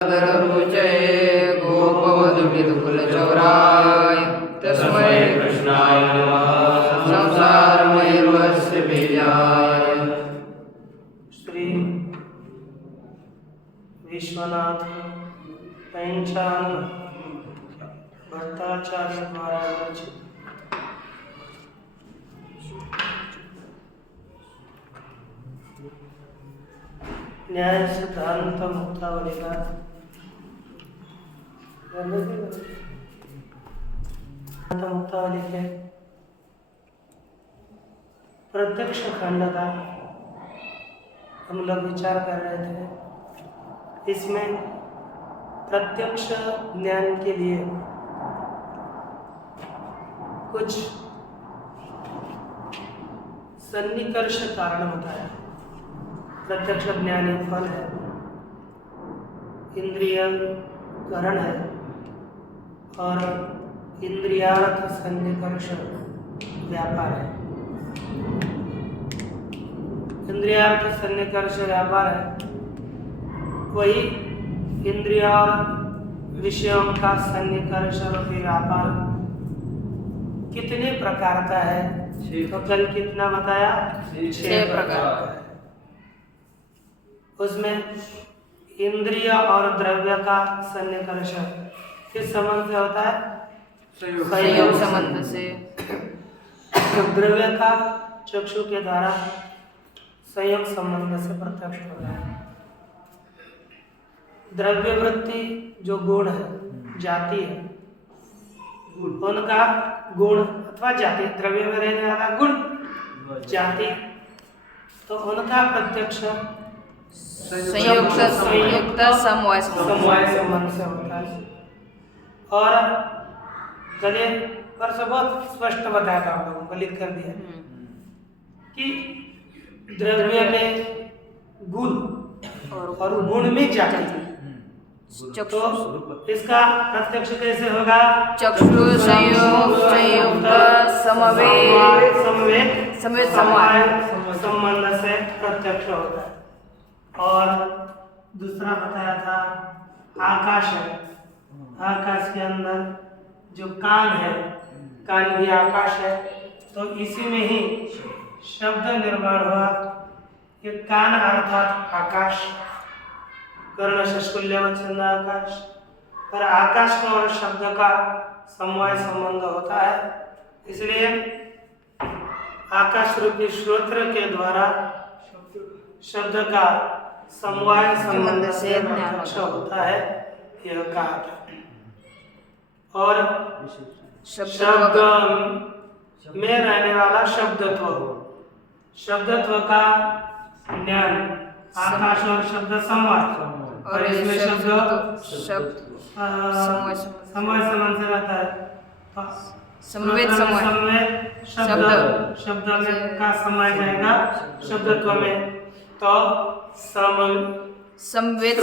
रुचये गोपवधूटिकुलचौराय तस्मै कृष्णाय नमः संसारमयूरस्य बीजाय। श्री विश्वनाथ पंचानन भट्टाचार्य द्वारा रचित न्याय सिद्धांत मुक्तावली का मुक्तावली के प्रत्यक्ष खंड का हम लोग विचार कर रहे थे। इसमें प्रत्यक्ष ज्ञान के लिए कुछ सन्निकर्ष कारण बताया। प्रत्यक्ष ज्ञान एक फल है, इंद्रियकरण है और इंद्रियार्थ सन्निकर्ष व्यापार है। इंद्रियार्थ सन्निकर्ष व्यापार है, वही इंद्रिय और विषयों का सन्निकर्ष रूपी व्यापार कितने प्रकार का है? तो कल कितना बताया? 6 प्रकार का है। उसमें इंद्रिय और द्रव्य का सन्निकर्ष किस संबंध से होता है? संयोग संबंध से। तो द्रव्य का चक्षु के द्वारा संयोग संबंध से प्रत्यक्ष होता है। द्रव्य वृत्ति जो गुण है, जाति है, उनका गुण अथवा जाति, द्रव्य में रहने वाला गुण जाति, तो उनका प्रत्यक्ष संयुक्त समवाय संबंध से होता है। और चलिए पर से बहुत स्पष्ट बताया था, आप लोगों को लिख कर दिया कि द्रव्य में गुण और गुण में जाति, तो इसका प्रत्यक्ष कैसे होगा? चक्षु संयुक्त समवेत समवाय संबंध से प्रत्यक्ष होता है। और दूसरा बताया था आकाश है। आकाश के अंदर जो कान है, कान भी आकाश है, तो इसी में ही शब्द निर्माण हुआ। ये कान अर्थात आकाश, कर्ण शस्कुल्यवच्छिन्न आकाश, पर आकाश का और शब्द का समवाय संबंध होता है। इसलिए आकाश रूपी श्रोत्र के द्वारा शब्द का समवाय संबंध से प्रत्यक्ष होता है, यह कहा था। और शब्द में रहने वाला शब्दत्व, शब्दत्व का ज्ञान, आकाश और शब्द समवाय, और इसमें शब्द समवाय संबंध से रहता है। समवेत शब्द में का समय जाएगा शब्दत्व में, तो समवेत समवेत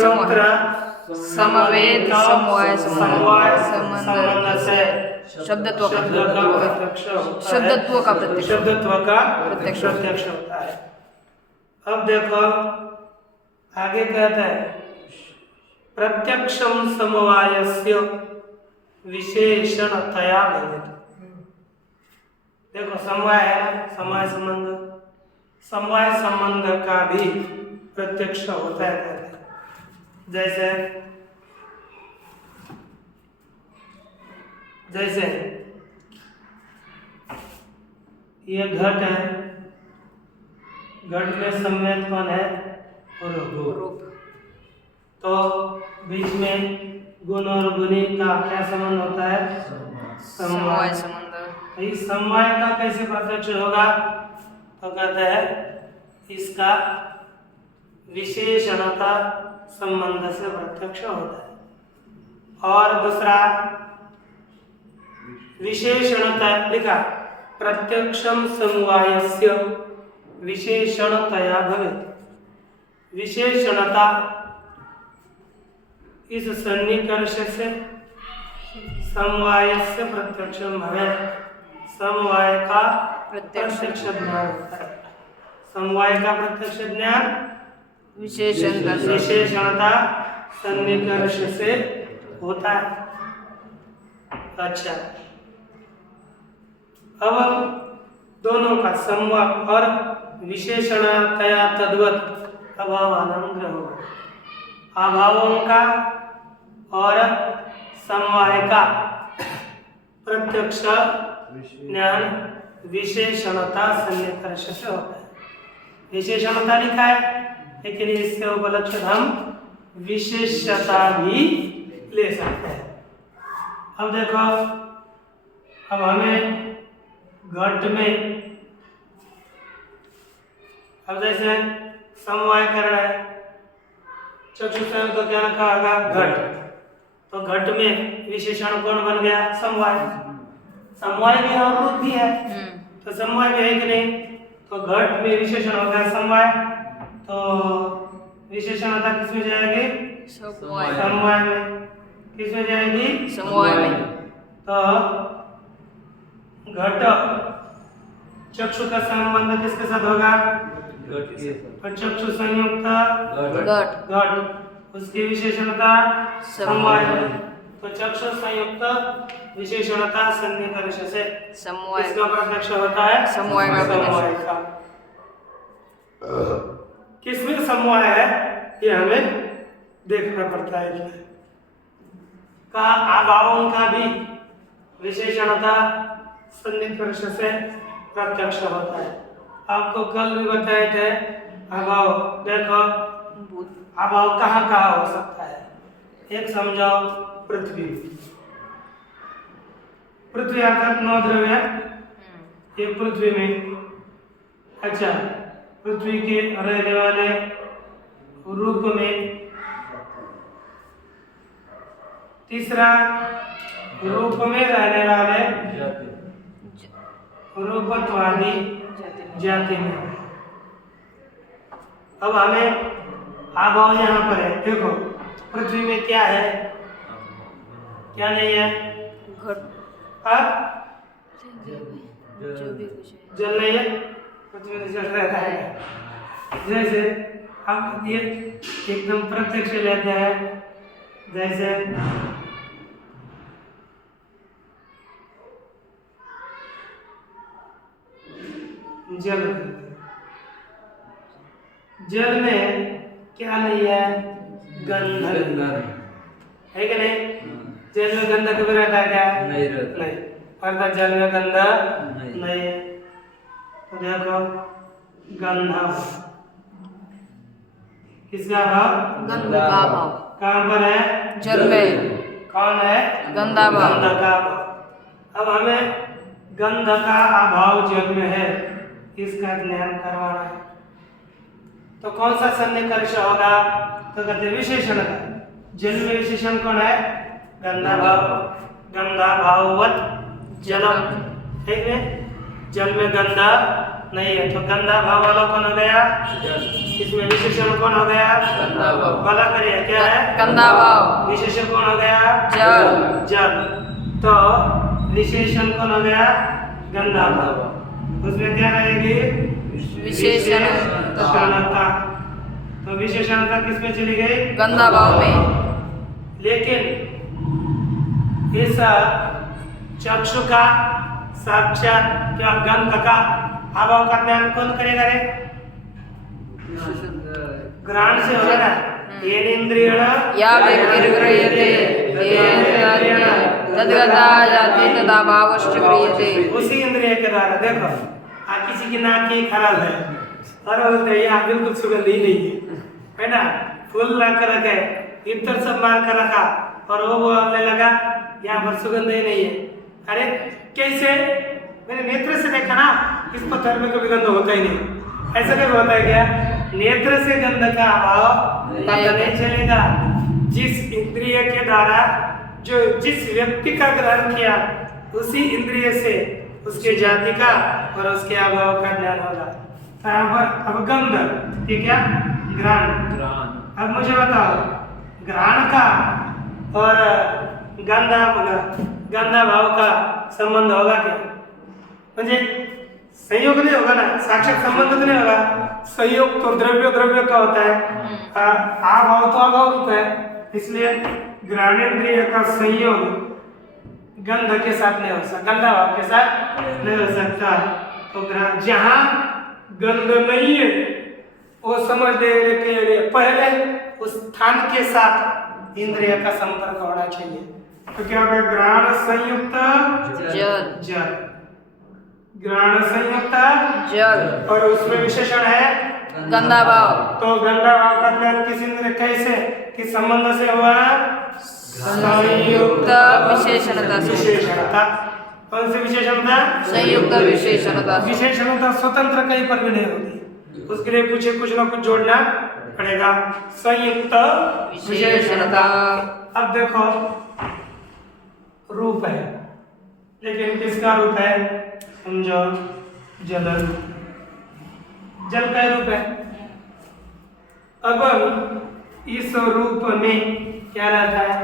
समवाय संबंध से शब्दत्व का प्रत्यक्ष होता है। अब देखो आगे कहता है प्रत्यक्षम समवायस्य विशेषणतया भेदेत। देखो समवाय है ना, समवाय संबंध, समवाय संबंध का भी प्रत्यक्ष होता है। जैसे ये घट है, घट में सम्यक कौन है? रूप। तो बीच में गुण और गुणी का क्या संबंध होता है? समवाय संबंध। इस समवाय का कैसे प्रत्यक्ष होगा? तो कहते हैं इसका विशेषणता संबंध से प्रत्यक्ष होता है। और दूसरा विशेषणता लिखा, प्रत्यक्षम समवायस्य विशेषणतया भवेत्। विशेषणता इस सन्निकर्ष से समवाय से प्रत्यक्षम भवेत्। समवाय का प्रत्यक्ष ज्ञान होता है। समवाय का प्रत्यक्ष ज्ञान विशेषणता सन्निकर्ष से होता है। अच्छा, अब दोनों का समवाय और विशेषणतया तद्वत अभावानां ग्रहो, अभावों का और समवाय का प्रत्यक्ष ज्ञान विशेषणता सन्निकर्ष से होता है। विशेषणता लिखा है, लेकिन इससे उपलक्षित हम विशेषता भी ले सकते हैं। अब देखो, अब हमें घट में, अब जैसे समवाय करना है, चक्षु संयुक्त तो क्या कहा घट, तो घट में विशेषण कौन बन गया? समवाय। समवाय भी है और रूप भी है, तो समवाय भी है कि नहीं? तो घट में विशेषण हो गया समवाय, तो विशेषणता किसमें जाएगी? समवाय में। किसमें जाएगी? समवाय में। तो घट चक्षु का संबंध किसके साथ होगा? तो चक्षु संयुक्त घट, उसकी विशेषणता समवाय। तो चक्षु संयुक्त विशेषणता सन्निकर्ष से समवाय इसका प्रत्यक्ष होता है समवाय का समवाय का। किसमें समवाय है ये हमें देखना पड़ता है। का अभावों का भी विशेषणता सन्निकर्ष से प्रत्यक्ष होता है। आपको कल भी बताए थे अभाव। देखो, अभाव कहाँ कहाँ हो सकता है? एक समझाओ, पृथ्वी, पृथ्वी अर्थात 9 द्रव्य, ये पृथ्वी में। अच्छा, पृथ्वी के रहने वाले रूप में, तीसरा रूप में रहने वाले रूपत्वादी जाति में। अब हमें अभाव यहाँ पर है। देखो, पृथ्वी में क्या है, क्या नहीं है? जल नहीं है, पृथ्वी में जल रहता है। जैसे आप ये एकदम प्रत्यक्ष लेते हैं, जैसे जल, जल में क्या नहीं है? गंध है कि नहीं? जल में गंध कभी रहता है क्या? नहीं, अर्थात जल में गंध नहीं है। तो देखो, गंधा किसका भाव? गंध का भाव। कहाँ पर है? जल में। कौन है? गंधा भाव। गंध का भाव। अब हमें गंध का अभाव जल में है, इसका ज्ञान करवाना है। तो कौन सा सन्निकर्ष होगा? तो कहते विशेषण का। जल में विशेषण कौन है? गंधा भाव। गंधा भाववत जलम, ठीक है? जल में गंधा नहीं है, तो गंधा भाव वाला कौन हो गया? इसमें विशेषण कौन हो गया? गंधा भाव। वाला करिए, क्या है? गंधा भाव। विशेषण कौन हो गया? जल। जल। तो विशेषण कौन हो गया? गंधा भाव। उसमें क्या रहेगी? विशेषणता। तो विशेषणता किस में चली गई? गंधा भाव में। लेकिन इस चक्षु का साक्षात क्या गंध का अभाव का ज्ञान कौन करेगा रे? ग्रहण से होगा ना। येन इंद्रियण या व्यक्तिर्गृह्यते तेन तद्गता जाति तदा भावश्च गृह्यते। उसी इंद्रिय के द्वारा। देखो, किसी की नाक की खराब है और बोलते हैं यहाँ बिल्कुल सुगंध ही नहीं है ना? फूल ला कर रखे, इत्र सब मार कर रखा और वो बोलने लगा यहाँ पर सुगंध ही नहीं है। अरे कैसे? मैंने नेत्र से देखा ना, इस पत्थर में कभी गंध होता ही नहीं। ऐसा कभी होता है क्या? नेत्र से गंध का अभाव पता नहीं चलेगा। जिस इंद्रिय के द्वारा जो जिस व्यक्ति का ग्रहण किया, उसी इंद्रिय से उसके जाति का और उसके अभाव का ज्ञान होगा। तो यहाँ पर अब गंध, ये क्या? ग्रहण। अब मुझे बताओ, ग्रहण का और गंधा भाव का संबंध होगा क्या? मुझे संयोग नहीं होगा ना, साक्षात संबंध तो नहीं होगा। संयोग तो द्रव्य का होता है, अभाव तो अभाव रूप है इसलिए घ्राणेन्द्रिय का संयोग गंध के साथ नहीं हो सकता, गंधा भाव के साथ नहीं हो सकता। तो जहाँ गंध नहीं है वो समझ लेने के लिए पहले उस स्थान के साथ इंद्रिय का संपर्क होना चाहिए। तो क्या होगा? घ्राण संयुक्त जल, घ्राण संयुक्त जल, और उसमें विशेषण है गंधा भाव। तो गंधा भाव का ज्ञान किस इंद्रिय कैसे किस संबंध से हुआ? संयुक्त विशेषणता से। विशेषणता। कौन सी विशेषणता? संयुक्त विशेषणता से। विशेषणता स्वतंत्र कहीं पर भी नहीं होती, उसके लिए कुछ ना कुछ जोड़ना पड़ेगा। संयुक्त विशेषणता। अब देखो रूप है, लेकिन किसका रूप है? समझो जल, जल का रूप है। अब इस रूप में क्या रहता है?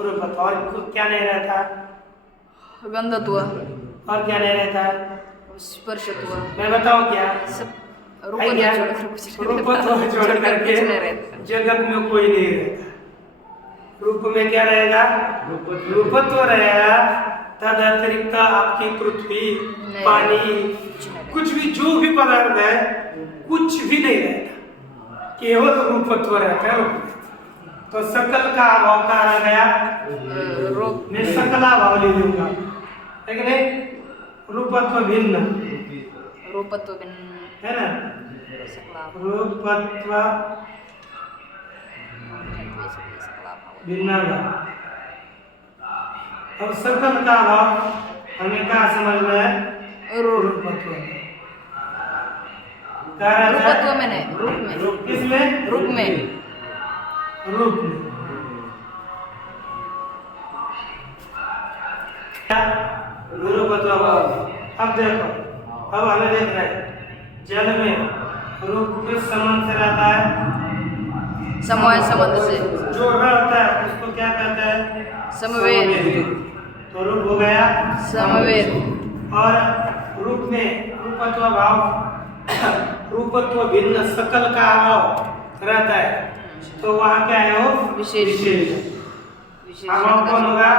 रूप। और क्या नहीं रहता? गंधत्व। और क्या नहीं रहता है? स्पर्शत्व। मैं बताऊं क्या? रूपत्व छोड़ करके जगत में कोई नहीं रहता। रूप में क्या रहेगा? रूपत्व रहेगा। तद अतिरिक्त आपकी पृथ्वी, पानी, कुछ भी जो भी पदार्थ है कुछ भी नहीं रहता, केवल रूपत्व रहता है। तो सकल का अभाव का आ गया रूप में, सकला भाव ले लूंगा, लेकिन रूपत्व भिन्न, रूपत्व भिन्न है ना? रूपत्व भिन्न भाव और सकल का भाव हमें क्या समझना है? रूपत्व। रूपत्व में नहीं, रूप में। किसमें? रूप में। रूप में क्या? रूपत्व भाव। अब देखो, अब हमें देख रहे हैं जल में रूप किस संबंध से रहता है? समवाय संबंध से। जो रहता है उसको क्या कहते हैं? समवेत। तो रूप हो गया समवेत। और रूप में रूपत्व भाव, रूपत्व भिन्न सकल का अभाव रहता है, तो वहाँ क्या है? वो विशेषण। अभाव कौन होगा?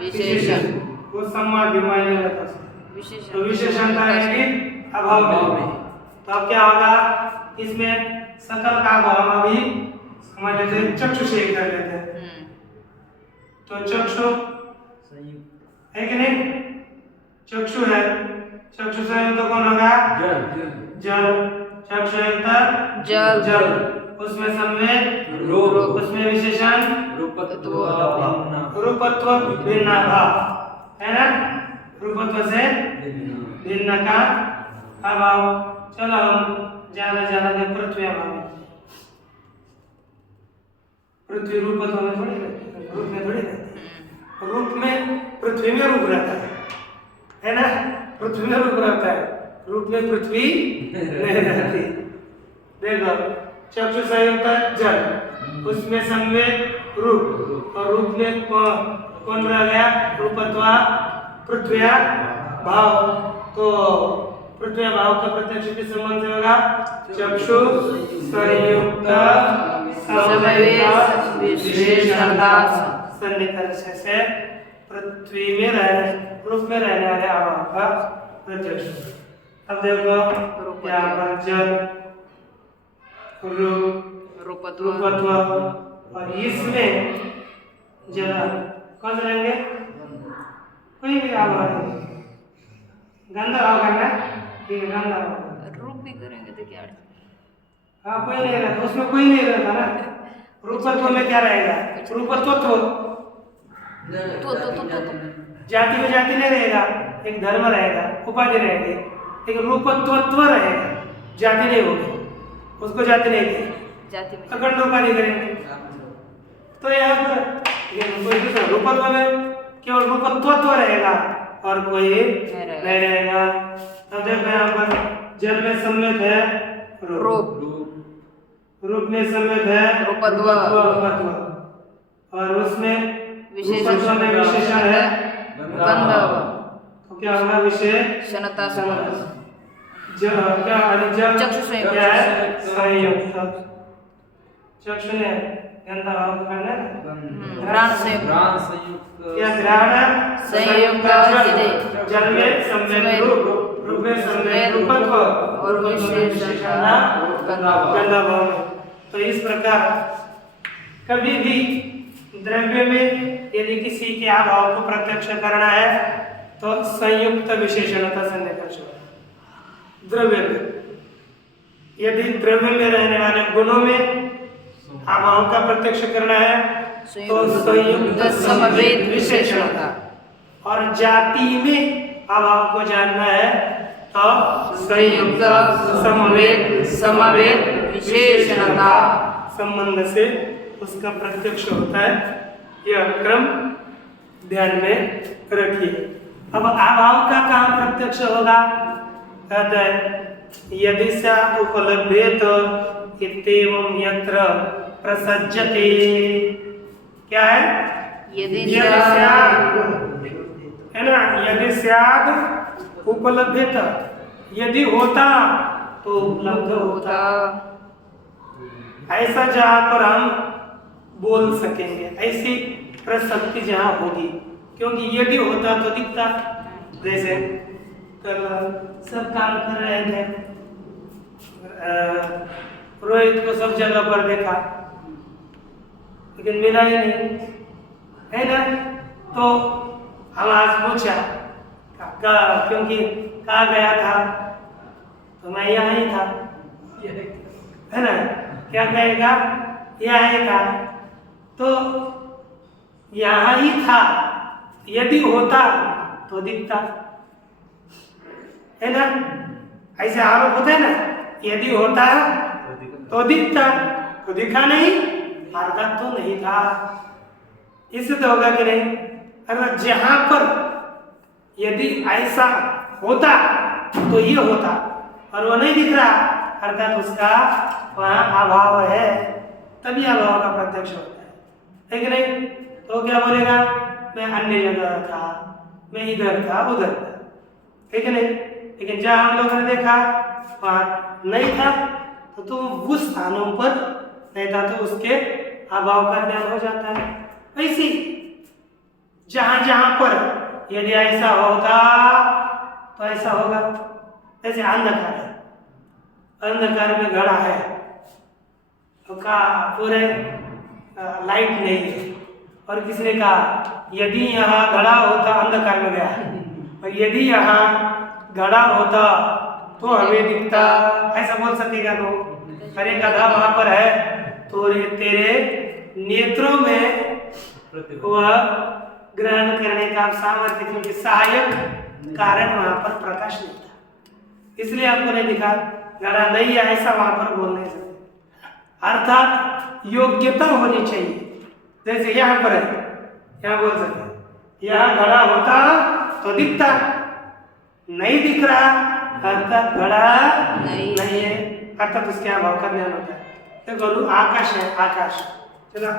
विशेषण। वो समवाय विमय नहीं रहता, तो विशेषणता रहेगी अभाव में। तो अब क्या होगा? इसमें सकल का अभाव हम अभी समझ लेते हैं, चक्षु से कर लेते हैं। तो चक्षु है कि नहीं? चक्षु है, चक्षु से तो कौन होगा? जल। चक्षु जल, जल, उसमें संवेद रूप, उसमें विशेषण रूपत्व भिन्न भाव, है ना? रूपत्व से भिन्न का अभाव। चलो हम ज्यादा पृथ्वी अभाव। पृथ्वी रूपत्व में थोड़ी रहती है, रूप में थोड़ी रहती है। रूप में पृथ्वी में रूप रहता है ना? पृथ्वी में रूप रहता है, रूप में पृथ्वी नहीं रहती। देखो चक्षु संयुक्त जल, उसमें संवेद रूप, और रूप में कौन रह गया? रूपत्व पृथ्वी भाव। तो पृथ्वी भाव का प्रत्यक्ष किस संबंध से होगा? चक्षु संयुक्त विशेषणता सन्निकर्ष से पृथ्वी में रहने, रूप में रहने वाले अभाव का प्रत्यक्ष। अब देखो यहाँ पर जल, रूपत्व, और इसमें जल कौन से रहेंगे? कोई भी अभाव नहीं, गंदा भाव करना, ठीक है? गंदा भाव रूप भी करेंगे तो क्या? हाँ, कोई नहीं रहता उसमें, कोई नहीं रहता ना। रूपत्व में क्या रहेगा? रूपत्व तो जाति में जाति नहीं रहेगा, एक धर्म रहेगा, उपाधि रहेगी, एक रूपत्व रहेगा, जाति नहीं होगी, उसको जाति नहीं देगी, जाति में अखंड उपाधि करेंगे। तो यहाँ पर रूपत्व में केवल रूपत्व रहेगा और कोई नहीं रहेगा। अब देखो यहाँ पर जल में सम्मिलित है रूप, रूप में सम्मिलित है रूपत्व, और उसमें विशेषण है गंध। तो क्या होगा? विशेषणता संबंध। क्या चक्षु संयुक्त। क्या है? संयुक्त। चक्षु ने गंदा भाव का करना है घ्राण संयुक्त क्या घ्राण संयुक्त जल में सम्यक रूप में सम्यक रूपत्व और विशेषणता गंदा भाव में। तो इस प्रकार कभी भी द्रव्य में यदि किसी के अभाव को प्रत्यक्ष करना है तो संयुक्त विशेषणता से निकर्ष द्रव्य में, यदि द्रव्य में रहने वाले गुणों में अभाव का प्रत्यक्ष करना है तो संयुक्त समवेत विशेषणता, और जाति में अभाव को जानना है तो संयुक्त समवेत विशेषणता संबंध से उसका प्रत्यक्ष होता है। यह क्रम ध्यान में रखिए। अब अभाव का कहाँ प्रत्यक्ष होगा? कहते हैं यदि सा उपलभ्येत इत्येवं यत्र प्रसज्जते। क्या है? यदि है ना, यदि स्याद उपलभ्यत, यदि होता तो उपलब्ध होता, ऐसा जहाँ पर हम बोल सकेंगे, ऐसी प्रसक्ति जहाँ होगी, क्योंकि यदि होता तो दिखता। जैसे कल सब काम कर रहे थे, रोहित को सब जगह पर देखा लेकिन मिला ही नहीं, है ना? तो हम आज पूछा क्योंकि कहाँ गया था, तो मैं यहाँ ही था, है ना? क्या कहेगा? यहाँ ही था। तो यहाँ ही था, यदि होता तो दिखता, है ना? ऐसे आरोप होते हैं ना, यदि होता तो दिखता, तो दिखा नहीं, अर्थात तो नहीं था। इससे तो होगा कि नहीं? अगर जहां पर यदि ऐसा होता तो ये होता और वो नहीं दिख रहा, अर्थात उसका वहां अभाव है, तभी अभाव का प्रत्यक्ष होता है कि नहीं? तो क्या बोलेगा? मैं अन्य जगह था, मैं इधर था, उधर था, ठीक है नहीं? लेकिन जहां हम लोगों ने देखा वहां नहीं था, तो उस स्थानों पर नहीं था, तो उसके अभाव का ज्ञान हो जाता है। ऐसी जहां जहां पर यदि ऐसा होता तो ऐसा होगा। जैसे अंधकार है, अंधकार में घड़ा है तो कहा पूरे लाइट नहीं है, और किसने कहा यदि यहाँ घड़ा होता, अंधकार में गया, और यदि यहाँ घड़ा होता तो हमें दिखता, ऐसा बोल सकेगा लोग? अरे गधा वहां पर है तो तेरे नेत्रों में वह ग्रहण करने का सामर्थ्य, क्योंकि सहायक कारण वहां पर प्रकाश नहीं था, इसलिए आपको नहीं दिखा। घड़ा नहीं है ऐसा वहां पर बोल नहीं सकते, अर्थात योग्यता होनी चाहिए। जैसे यहाँ पर है, यहाँ बोल सकते, यहाँ घड़ा होता तो दिखता, नहीं दिख रहा, अर्थात घड़ा नहीं है, अर्थात उसके अभाव का ज्ञान होता है। तो गुरु आकाश है, आकाश चला,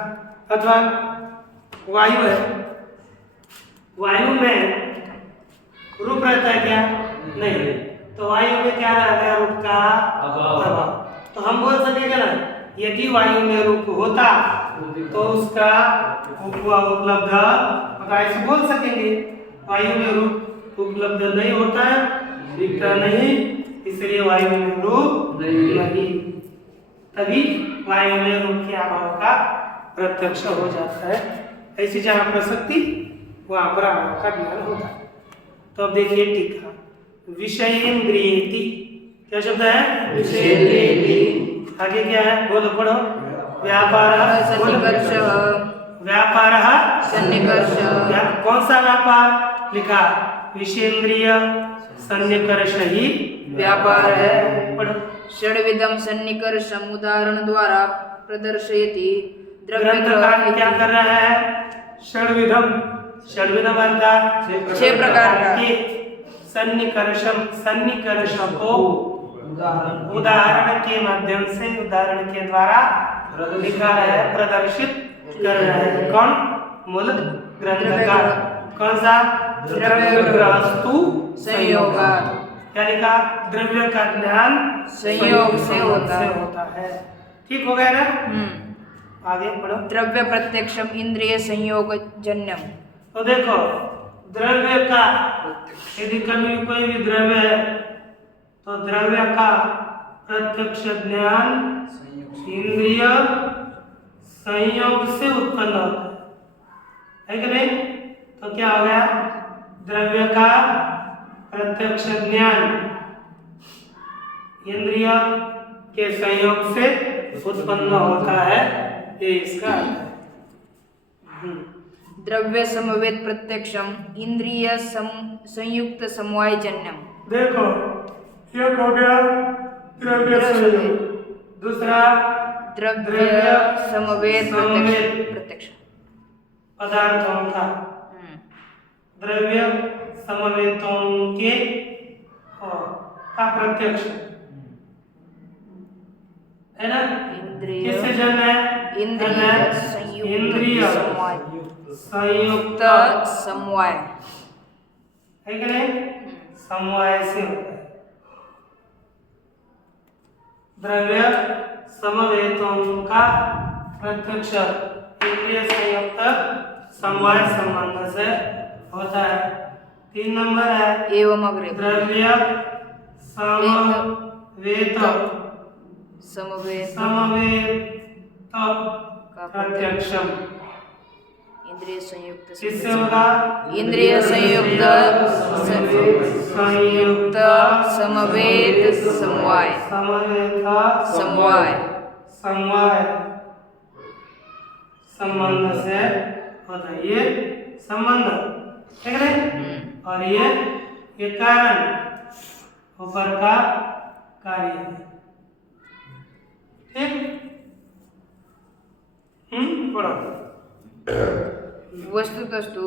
अथवा वायु है, वायु में रूप रहता है क्या? नहीं, तो वायु में क्या रहता है? रूप का अभाव। तो हम बोल सकेंगे ना, यदि वायु में रूप होता तो उसका उपलब्ध होता, ऐसे बोल सकेंगे। वायु में रूप उपलब्ध नहीं होता है, दिखता नहीं, इसलिए वायु में रूप नहीं, तभी वायु में रूप के अभाव का प्रत्यक्ष हो जाता है। ऐसी जहाँ प्रसक्ति वहां पर अभाव का ज्ञान होता है। तो अब देखिए टीका, विषयेन्द्रियेति, क्या शब्द है? विषयेन्द्रियेति। आगे क्या है? बोलो, पढ़ो। व्यापारः सन्निकर्षः, व्यापारः सन्निकर्षः। कौन सा व्यापार लिखा? विषयेन्द्रिय सन्निकर्ष ही व्यापार है। पढ़ो। षड्विधम सन्निकर्षम उदाहरण द्वारा प्रदर्शयति। ग्रंथकार क्या कर रहा है? षड्विधम, षड्विधम अर्थात 6 प्रकार का सन्निकर्षम, सन्निकर्ष को उदाहरण के माध्यम से, उदाहरण के द्वारा लिखा है, प्रदर्शित कर रहा है। कौन? मूल ग्रंथकार। कौन सा? द्रव्यग्रहस्तु संयोग। क्या लिखा? द्रव्य का ज्ञान संयोग से होता है। ठीक हो गया ना? आगे पढ़ो। द्रव्य प्रत्यक्षम इंद्रिय संयोग जन्यम। तो देखो द्रव्य का यदि कभी कोई भी द्रव्य है तो द्रव्य का प्रत्यक्ष ज्ञान इंद्रिय संयोग से उत्पन्न होता है कि नहीं? तो क्या हो गया? द्रव्य का प्रत्यक्ष ज्ञान इंद्रिय के संयोग से उत्पन्न होता है, ये इसका अर्थ है। द्रव्य समवेत प्रत्यक्षम इंद्रिय संयुक्त समवाय जन्यम। देखो एक हो गया द्रव्य संयोग, दूसरा द्रव्य समवेत प्रत्यक्ष पदार्थों का द्रव्य समवेतों के का प्रत्यक्ष है ना? इंद्रिय किससे जन्म है? इंद्रिय इंद्रिय संयुक्त समवाय है कि नहीं? समवाय से होता है। द्रव्य समवेतों का प्रत्यक्ष इंद्रिय संयुक्त समवाय संबंध से होता है। 3 नंबर है एवं अग्रे द्रव्य समवेत प्रत्यक्षम। इंद्रिय संयुक्त किससे होगा? इंद्रिय संयुक्त समवेत समवाय समवाय संबंध से होता है। ये संबंध ठीक है, और ये कारण ऊपर का कार्य है। ठीक, पढ़ो। वस्तुतस्तु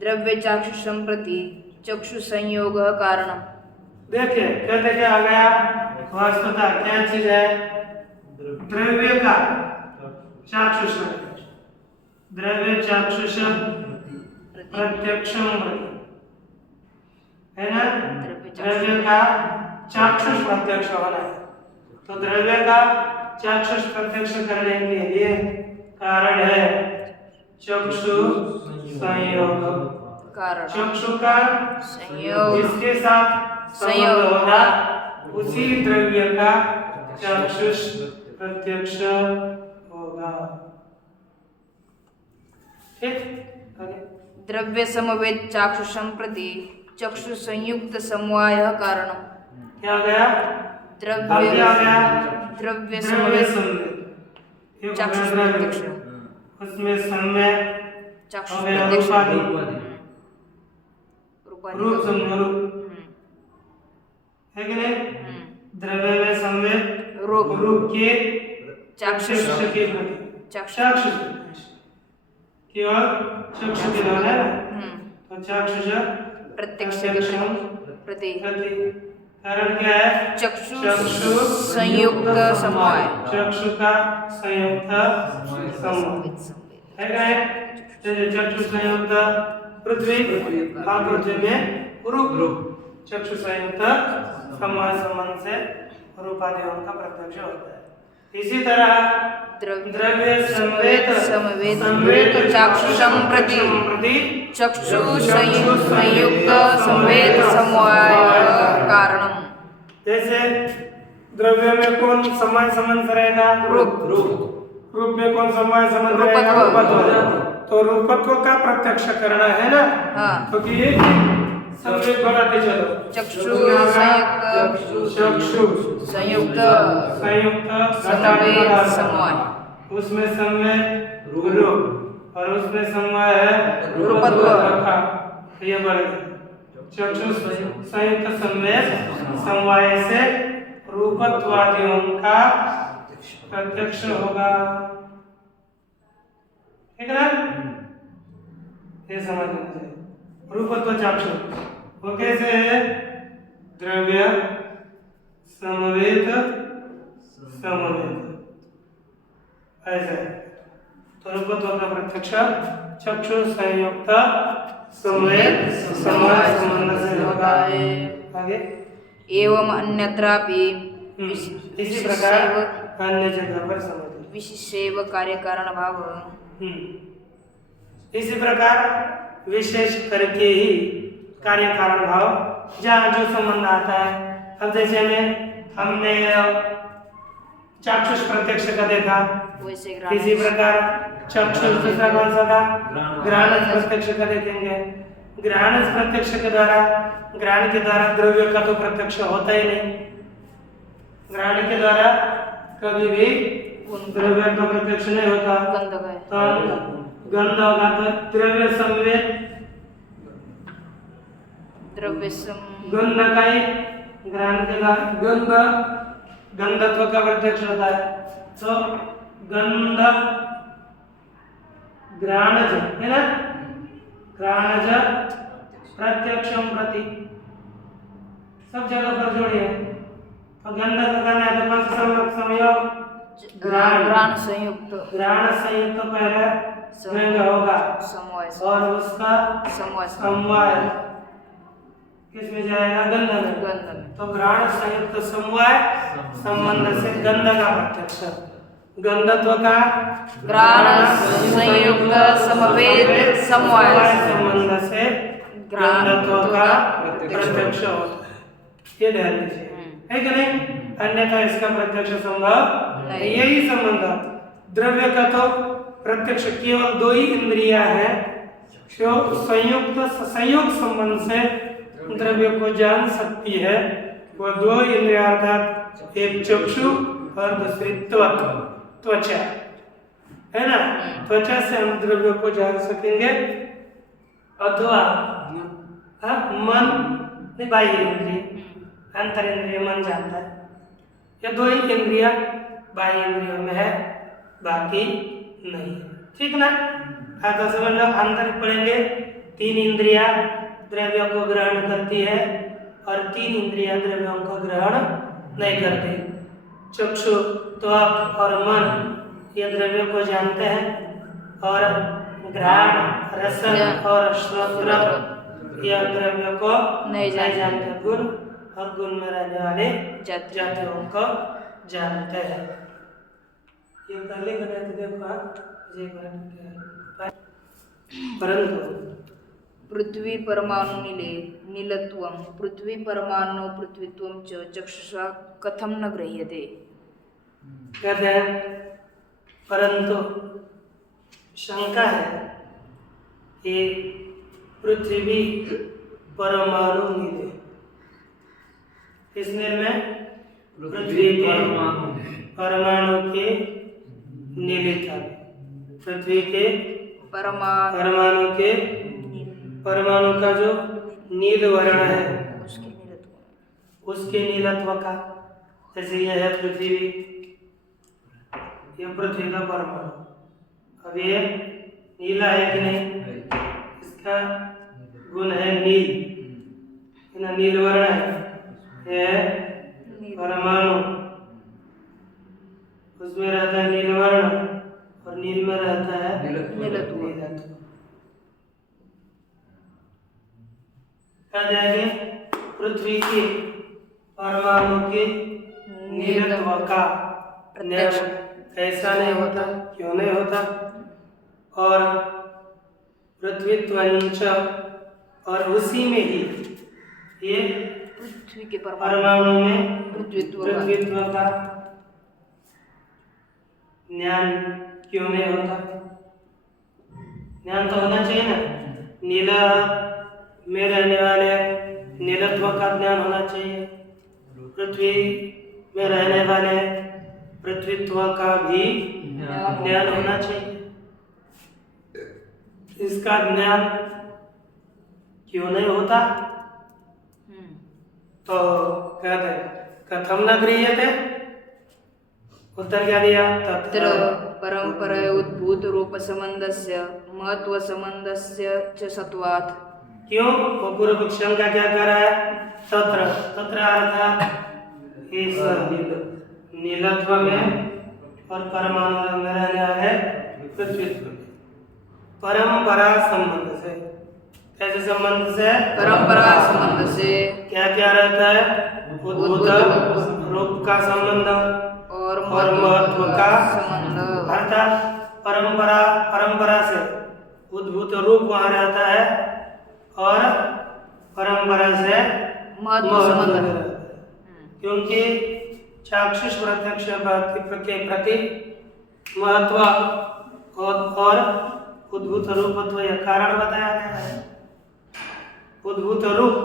द्रव्य चाक्षुषं प्रति चक्षु संयोग कारणम। देखिए कहते क्या आ गया? वस्तुतः क्या चीज है? द्रव्य का चाक्षुष, द्रव्य चाक्षुष प्रत्यक्षम है ना? द्रव्य का चाक्षुष प्रत्यक्ष होना है। तो द्रव्य का चाक्षुष प्रत्यक्ष करने के लिए कारण है चक्षु संयोग। चक्षु का संयोग इसके साथ संयोग होगा, उसी द्रव्य का चाक्षुष प्रत्यक्ष होगा। ठीक, आगे। द्रव्य समवेत चाक्षुषं प्रति चक्षु संयुक्त समवाय कारणम। क्या हो गया? द्रव्य समवेत चाक्षुष प्रत्यक्ष, उसमें समय चाक्षुष प्रत्यक्ष रूप रूप है कि नहीं? द्रव्य में संवेद रूप के चाक्षुष के चाक्षुष केवल चक्षु के द्वारा है ना? तो चाक्षुष प्रत्यक्ष प्रति कारण क्या है? चक्षु संयुक्त समवाय। चक्षु का संयुक्त समवाय है क्या है? चक्षु संयुक्त पृथ्वी और पृथ्वी में रूप चक्षु संयुक्त समवाय संबंध से रूपादियों का प्रत्यक्ष होता है। इसी तरह द्रव्य समवेत चाक्षुषं प्रति चक्षु संयुक्त समवेत समवाय कारणम। जैसे द्रव्य में कौन समवाय संबंध रहेगा? रूप में कौन समवाय संबंध रहेगा? रूपत्व। तो रूपत्व का प्रत्यक्ष करना है ना? हाँ। क्योंकि संवेद बढ़ाते चलो। चक्षु संयुक्त समवेत समवाय, उसमें संवेद रूप और उसमें समवाय है रूपत्व। ये बढ़ेगा। चक्षु संयुक्त संवेद समवाय से रूपत्वादियों का प्रत्यक्ष होगा। ठीक है ना? ये समझना चाहिए। रूपत्व चाक्षु वो कैसे है? द्रव्य समवेत ऐसे। तो रूपत्व का प्रत्यक्ष चक्षु संयुक्त समवेत समवाय संबंध से होगा। आगे एवं अन्यत्रापि इसी प्रकार अन्य जगह पर समझ विशिष्यैव कार्य कारण भाव। इसी प्रकार विशेष करके ही कार्य कारण भाव जहाँ जो संबंध आता है। अब जैसे में हमने चाक्षुष प्रत्यक्ष का देखा, वैसे इसी प्रकार चक्षुष दूसरा कौन सा था? ग्रहण प्रत्यक्ष का देखेंगे। ग्रहण प्रत्यक्ष के द्वारा, ग्रहण के द्वारा द्रव्य का तो प्रत्यक्ष होता ही नहीं। ग्रहण के द्वारा कभी भी द्रव्य का प्रत्यक्ष नहीं होता। गंध का है। तो गंध होगा तो द्रव्य संवेद, द्रव्य गंध का ही ग्रहण के द्वारा गंध, गंधत्व का प्रत्यक्ष होता है। तो गंध ग्रहणज है ना, ग्रहणज प्रत्यक्षम प्रति, सब जगह पर जोड़िए। तो गंध का कहना है तो कौन सा संयोग? ग्रहण संयुक्त, ग्रहण संयुक्त पहले द्रव्य होगा समवाय और उसका समवाय समवाय किस में जाएगा? गंध में। गंध में। तो ग्रहण संयुक्त समवाय संबंध से गंध का प्रत्यक्ष, गंधत्व का ग्रहण संयुक्त समवेद समवाय संबंध से गंधत्व का प्रत्यक्ष होता है। ये ध्यान दीजिए, है कि नहीं? अन्यथा इसका प्रत्यक्ष संभव नहीं। यही संबंध द्रव्य का तो प्रत्यक्ष केवल दो ही इंद्रियां हैं जो संयुक्त संयोग संबंध से द्रव्य को जान सकती है। वो दो इंद्रियां अर्थात एक चक्षु और दूसरी त्वचा, है ना? त्वचा से हम द्रव्य को जान सकेंगे, अथवा मन नहीं, बाह्य इंद्रिय, अंतर इंद्रिय मन जानता है। ये दो ही इंद्रिया बाह्य इंद्रियों में है, बाकी नहीं। ठीक ना? तो समझ लो, अंतर पढ़ेंगे। तीन इंद्रिया द्रव्यों को ग्रहण करती है और तीन इंद्रिया द्रव्यों को ग्रहण नहीं करती। चक्षु, त्वक और मन ये द्रव्यों को जानते हैं और घ्राण, रसन और श्रोत्र ये द्रव्यों को नहीं जानते। गुण और गुण में रहने वाले जातियों को जानते हैं। ये कर ले तो देखो परंतु पृथ्वी परमाणु नीले नीलत्वं पृथ्वी परमाणु पृथ्वीत्वं च चक्षुषा कथम न गृह्यते। कहते हैं परंतु शंका है कि पृथ्वी परमाणु नीले, इस नील में पृथ्वी के परमाणु के नीलिता, पृथ्वी के परमाणु के परमाणु का जो नील वर्ण है उसके नीलत्व का, जैसे यह है पृथ्वी, यह पृथ्वी का परमाणु, अब ये नीला है कि नहीं? इसका गुण है नील, ना नील वर्ण है। यह परमाणु, उसमें रहता है नील वर्ण और नील में रहता है नीलत्व। कह जाएंगे पृथ्वी के परमाणु के नीलत्व का ज्ञान कैसा नहीं होता, क्यों नहीं होता? और पृथ्वीत्वंच, और उसी में ही ये पृथ्वी के परमाणु में पृथ्वीत्व का ज्ञान क्यों नहीं होता? ज्ञान तो होना चाहिए ना। नीला में रहने वाले नीलत्व का ज्ञान होना चाहिए, पृथ्वी में रहने वाले पृथ्वीत्व का भी ज्ञान होना चाहिए। इसका ज्ञान क्यों नहीं होता? तो कहते कथम न गृह्यते, उत्तर क्या दिया? तत्र परंपरा उद्भूत रूप संबंधस्य महत्व संबंधस्य च सत्वात्। क्यों? वो पूर्व पक्ष का क्या कर रहा है? तत्र, तत्र अर्थात इस नीलत्व में और परमाणु में रहने वाले पृथ्वीत्व में परंपरा संबंध से, कैसे संबंध से? परंपरा संबंध से। क्या क्या रहता है? उद्भूत रूप का संबंध और महत्व का संबंध। अर्थात परंपरा से उद्भूत रूप वहाँ रहता है और परंपरा से महत्व संबंध। रहता है। क्योंकि चाक्षुष प्रत्यक्ष के प्रति महत्व और उद्भूत रूपत्व यह कारण बताया गया है। उद्भूत रूप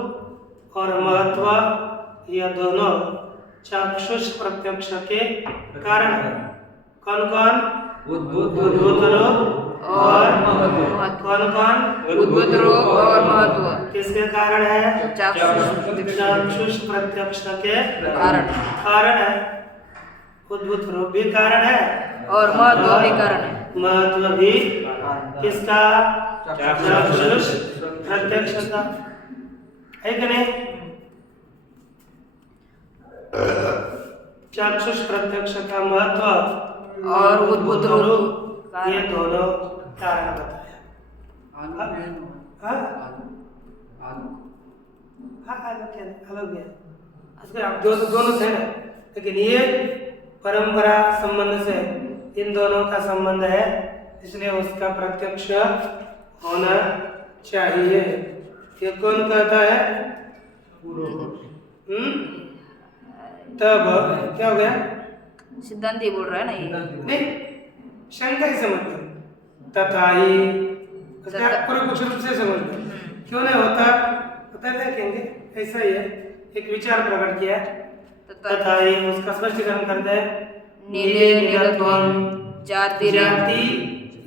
और महत्व यह दोनों चाक्षुष प्रत्यक्ष के कारण है। कौन कौन? उद्भूत रूप और कौन कौन? उद्भूत रूप और महत्व किसके कारण है? चाक्षुष प्रत्यक्ष के कारण है। उद्भूत रूप भी कारण है और महत्व भी कारण है। महत्व भी किसका? चाक्षुष प्रत्यक्ष का है कि नहीं? चाक्षुष प्रत्यक्ष का महत्व और उद्भूत रूप ये दोनों कारण बताया। अलग है, दोनों थे ना, लेकिन ये परंपरा संबंध से इन दोनों का संबंध है, इसलिए उसका प्रत्यक्ष होना चाहिए। ये कौन कहता है? तब क्या हो गया? सिद्धांत बोल रहा है ना ये। नहीं, शंका ही समझ लो, तथा ही पूरे कुछ रूप से समझ लो। क्यों नहीं होता पता देखेंगे, ऐसा ही है। एक विचार प्रकट किया, तथा ही उसका स्पष्टीकरण करते हैं। नीले नीलत्वम जाति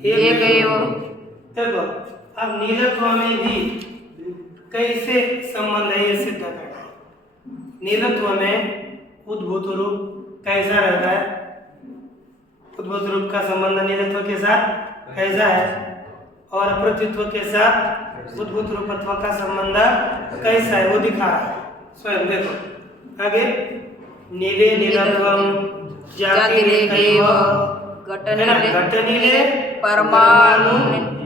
एक एव। देखो अब नीलत्व में भी कैसे संबंध है ये सिद्ध करना है। नीलत्व में उद्भूत रूप कैसा रहता है? उद्भूत रूप का संबंध नीलत्व के साथ कैसा है? और पृथ्वीत्व के साथ उद्भूत रूपत्व का संबंध कैसा है वो दिखा रहा है। स्वयं देखो आगे, नीले नीलत्वम जाति घट नीले परमाणु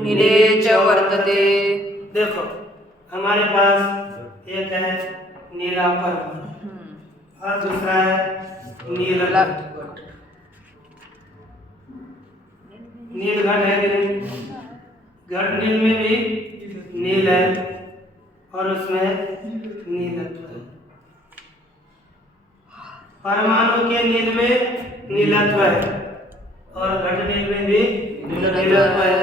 नीले च वर्तते। देखो हमारे पास एक है नीला परमाणु और दूसरा है नील घट। नील घट है कि नहीं? घट नील में भी नील है और उसमें नीलत्व है। परमाणु के नील में नीलत्व है और घट नील में भी नीलत्व है।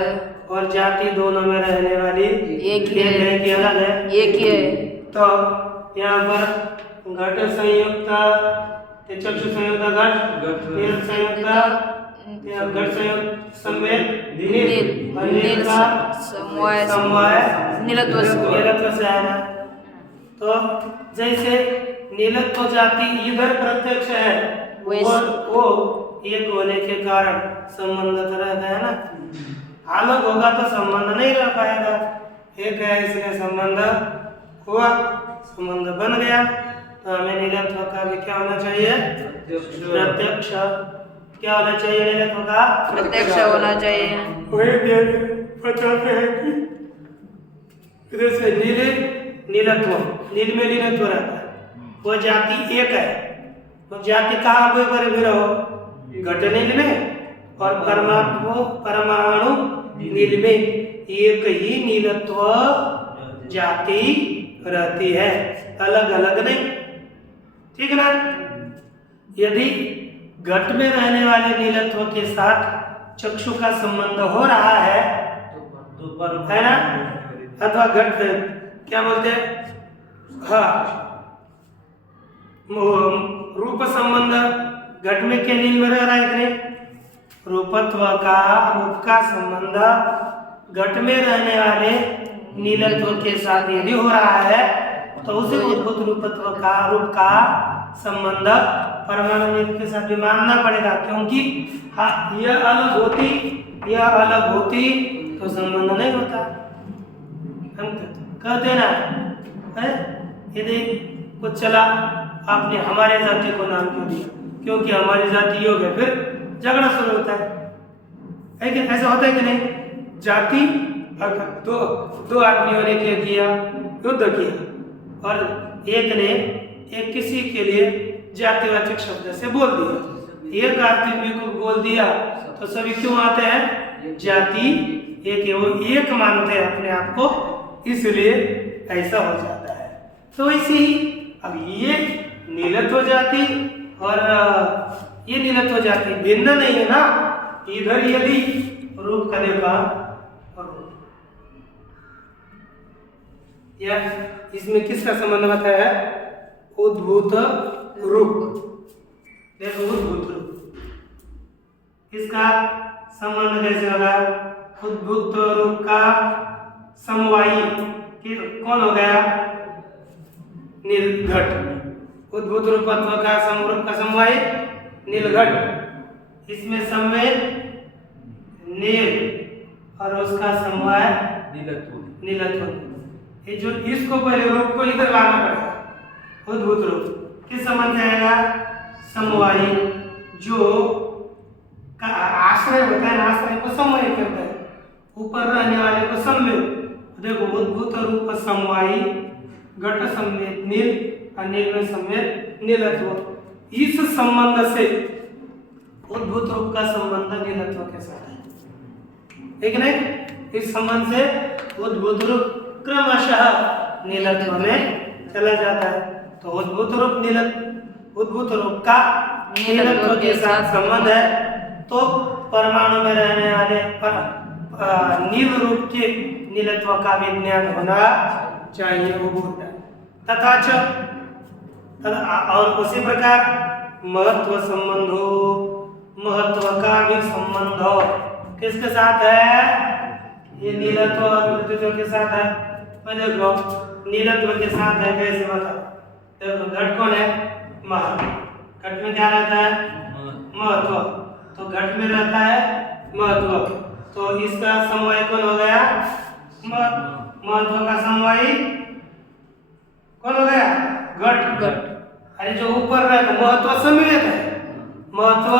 और जाति दोनों में रहने वाली एक ही है कि अलग है? एक ही है। तो यहाँ पर घट संयुक्त चक्षु संयुक्त घट, नील संयुक्त घट संयुक्त संवेद नील और नील का समवाय नीलत्व से है ना। तो जैसे नीलत्व जाति इधर प्रत्यक्ष है वो एक होने के कारण संबंध रहता है ना। अलग होगा तो संबंध नहीं रह पाएगा। एक है इसलिए संबंध हुआ, संबंध बन गया। तो हमें नीलत्व का भी क्या होना चाहिए? प्रत्यक्ष। क्या होना चाहिए? नीलत्व का प्रत्यक्ष होना चाहिए। वही बताते हैं कि इधर से नीलत्व, नील में नीलत्व रहता है, वो जाति एक है। तो जाति कहाँ पर भी रहो? घट नील में और परमाणु नील में एक ही नीलत्व जाति रहती है, अलग अलग नहीं। ठीक ना? यदि घट में रहने वाले नीलत्व के साथ चक्षु का संबंध हो रहा है ना, अथवा घट क्या बोलते हैं, हाँ रूप संबंध घट में के नील में रह रहा है कि नहीं? रूपत्व का रूप का संबंध घट में रहने वाले नीलत्व के साथ यदि हो रहा है तो उसे उद्भूत रूपत्व का रूप का संबंध परमाणु नील के साथ भी मानना पड़ेगा। क्योंकि हाँ यह अलग होती तो संबंध नहीं होता। हम कहते ना है, यदि कुछ चला आपने हमारे जाति को नाम क्यों दिया? क्योंकि हमारी जाति योग है, फिर झगड़ा शुरू होता है कि ऐसा होता है कि नहीं? जाति दो आदमियों ने क्या किया? युद्ध किया और एक ने एक किसी के लिए जातिवाचक शब्द से बोल दिया, एक आदमी को बोल दिया तो सभी क्यों आते हैं? जाति एक है, वो एक मानते हैं अपने आप को, इसलिए ऐसा हो जाता है। तो ऐसे ही अब ये नीलत्व जाति और ये नीलत्व जाति भिन्न नहीं है ना। इधर यदि रूप का देखा या इसमें किसका संबंध बताया है? उद्भूत रूप। देखो उद्भूत रूप, इसका संबंध कैसे होगा? उद्भूत रूप का समवायी कौन हो गया? नीलघट। उद्भूत रूपत्व का समरूप का समवायी नीलघट। इसमें समवेत नील और उसका समवाय नीलत्व। ये जो इसको पहले रूप को इधर लाना पड़ेगा। उद्भूत रूप किस संबंध से आएगा? समवायी, जो का आश्रय होता है, आश्रय को समवायी करता है, ऊपर रहने वाले को समवेत। देखो उद्भूत रूप समवायी, घट समवेत नील और नील में समवेत नीलत्व। इस संबंध से उद्भूत रूप का संबंध नीलत्व के साथ है, ठीक नहीं? इस संबंध से उद्भूत रूप क्रमशः नीलत्व में चला जाता है। तो उद्भूत रूप का नीलत्व के साथ संबंध है। तो परमाणु में रहने वाले नील रूप के नीलत्व का विज्ञान होना चाहिए, वो बोलता है। और उसी प्रकार महत्व संबंध हो, महत्व का भी संबंध हो किसके साथ है? ये नीलत्व और पृथ्वी के साथ है। मैं देखो नीलत्व के साथ है, कैसे बता? देखो घट कौन है? महत्व। घट में क्या रहता है? महत्व। तो घट में रहता है महत्व, तो इसका समवाय कौन हो गया? महत्व का समवायी कौन हो गया? घट। अरे जो ऊपर रहता है महत्व समवेत है, महत्व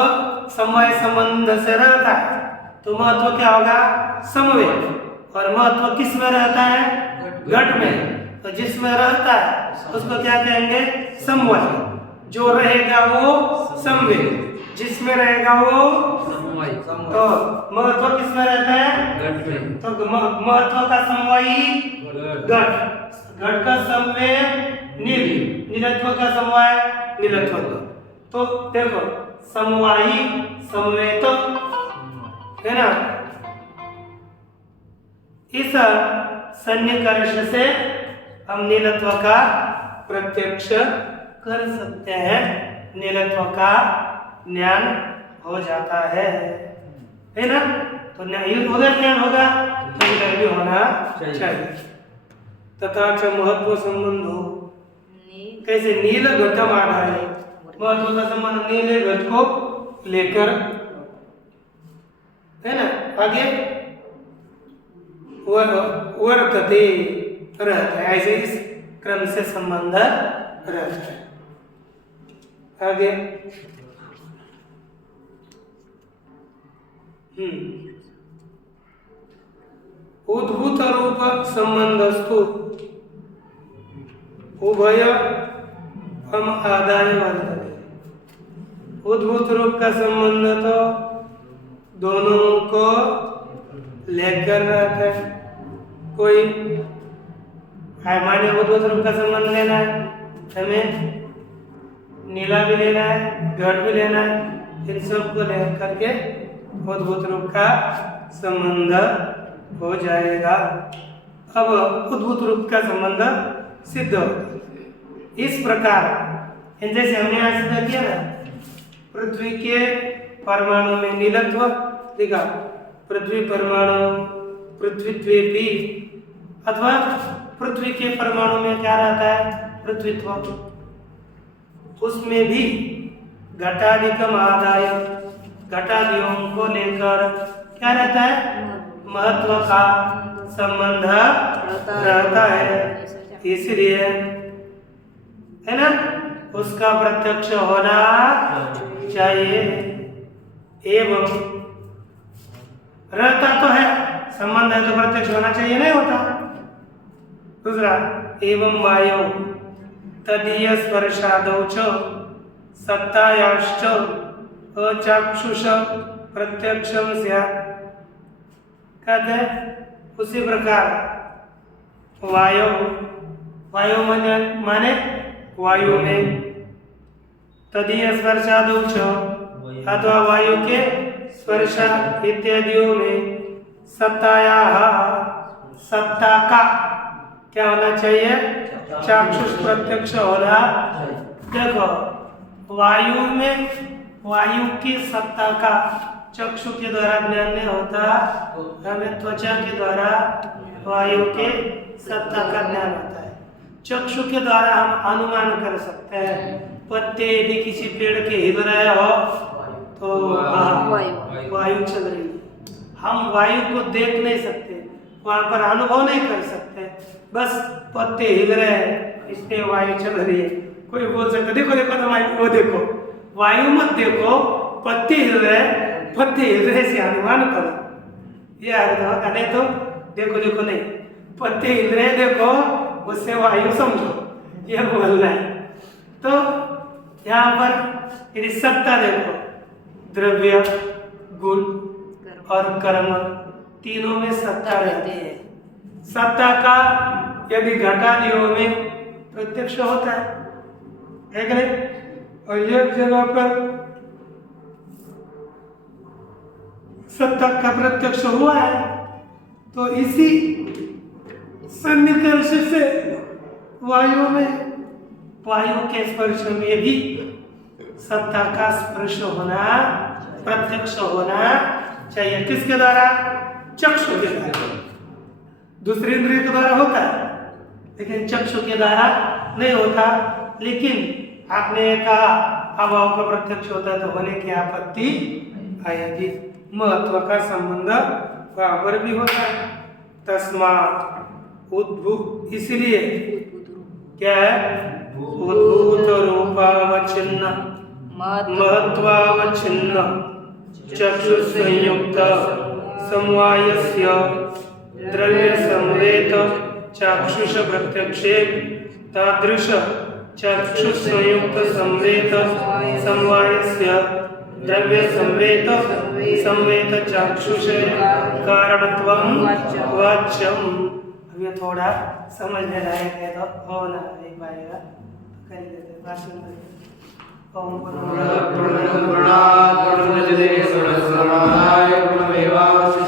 समवाय संबंध से रहता है, तो महत्व क्या होगा? समवेत। और महत्व किस में रहता है? घट में। तो जिसमें रहता है उसको क्या कहेंगे? समवाय। जो रहेगा वो समवेत, जिसमें रहेगा वो समवाय। तो महत्व किसमें रहता है? घट में। तो महत्व का समवायी घट, घट का समवेत नील, नीलत्व का समवाय नीलत्व। तो देखो समवायी समवेत है ना। इस सन्निकर्ष से हम नीलत्व का प्रत्यक्ष कर सकते हैं, नीलत्व का ज्ञान हो जाता है ना। तो उधर ज्ञान होगा तो इधर भी होना चाहिए। तथा महत्व संबंधो कैसे? नील घटम आधार है, महत्व का संबंध नीले घट को लेकर है ना। आगे वर्तते रहता है, ऐसे इस क्रम से संबंध रहता है। आगे उद्भूत रूप संबंधस्तु उभय हम आदाय वर्तते। उद्भूत रूप का संबंध तो दोनों को लेकर रहता है। कोई माने उद्भूत रूप का संबंध लेना है, हमें नीला भी लेना है, घट भी लेना है, इन सबको लेकर के उद्भूत रूप का संबंध हो जाएगा। अब उद्भूत रूप का संबंध सिद्ध हो। इस प्रकार जैसे हमने आज सिद्ध किया ना, पृथ्वी के परमाणु में नीलत्व दिखा, पृथ्वी परमाणु पृथ्वीत्वेपि, अथवा पृथ्वी के परमाणु में क्या रहता है? पृथ्वीत्व। उसमें भी घटादिकम आदाय, घटादियों को लेकर क्या रहता है? महत्व का संबंध रहता है। इसलिए है ना, उसका प्रत्यक्ष होना चाहिए। एवं रहता तो है, संबंध है तो प्रत्यक्ष होना चाहिए, नहीं होता। दूसरा एवं वायु तदीय स्पर्शादौ च सत्तायाश्च अचाक्षुष प्रत्यक्षम स्यात्। कहते हैं उसी प्रकार वायु, वायु माने वायु में तदीय स्पर्शादौ च अथवा वायु के स्पर्श इत्यादियों में सत्तायाः, सत्ता का क्या होना चाहिए? चाक्षुष प्रत्यक्ष होना। देखो वायु में वायु की सत्ता का चक्षु के द्वारा ज्ञान नहीं होता, हमें त्वचा के द्वारा वायु के सत्ता का ज्ञान होता है। चक्षु के द्वारा हम अनुमान कर सकते हैं। पत्ते यदि किसी पेड़ के हिल रहे हो तो वायु चल रही है। हम वायु को देख नहीं सकते, वहां पर अनुभव नहीं कर सकते, बस पत्ते हिल रहे हैं इसलिए वायु चल रही है। कोई बोल सकता देखो देखो ना वायु को देखो, वायु मत देखो, पत्ते हिल रहे, पत्ते हिल रहे से अनुमान करो। ये अरे तो देखो देखो नहीं, पत्ते हिल रहे देखो, उससे वायु समझो, ये बोलना है। तो यहाँ पर यदि सत्ता देखो, द्रव्य, गुण और कर्म तीनों में सत्ता रहती है। सत्ता का यदि घटादियों में प्रत्यक्ष होता है कि नहीं? और एक जगह पर सत्ता का प्रत्यक्ष हुआ है तो इसी सन्निकर्ष से वायु में, वायु के स्पर्श में भी सत्ता का स्पर्श होना, प्रत्यक्ष होना चाहिए। किसके द्वारा? चक्षु के द्वारा। दूसरे इंद्रिय के द्वारा होता है लेकिन चक्षु के द्वारा नहीं होता। लेकिन आपने कहा अभाव का प्रत्यक्ष होता है तो होने की आपत्ति आएगी। महत्व का संबंध वहां पर भी होता है। तस्मात् उद्भूत, इसलिए क्या है? उद्भूत रूपावच्छिन्न महत्वावच्छिन्न चक्षु संयुक्त समवायस्य द्रव्य संवेद चाक्षुष प्रत्यक्षे तादृश चक्षु संयुक्त संवेद समवायस्य द्रव्य संवेद संवेद चाक्षुष कारणत्वं वाच्यम। अब ये थोड़ा समझने लायक है तो हो ना एक बारेगा तो कर लेते भाषण में। ओम पूर्णमदः पूर्णमिदं पूर्णात् पूर्णमुदच्यते पूर्णस्य पूर्णमादाय पूर्णमेवावशिष्यते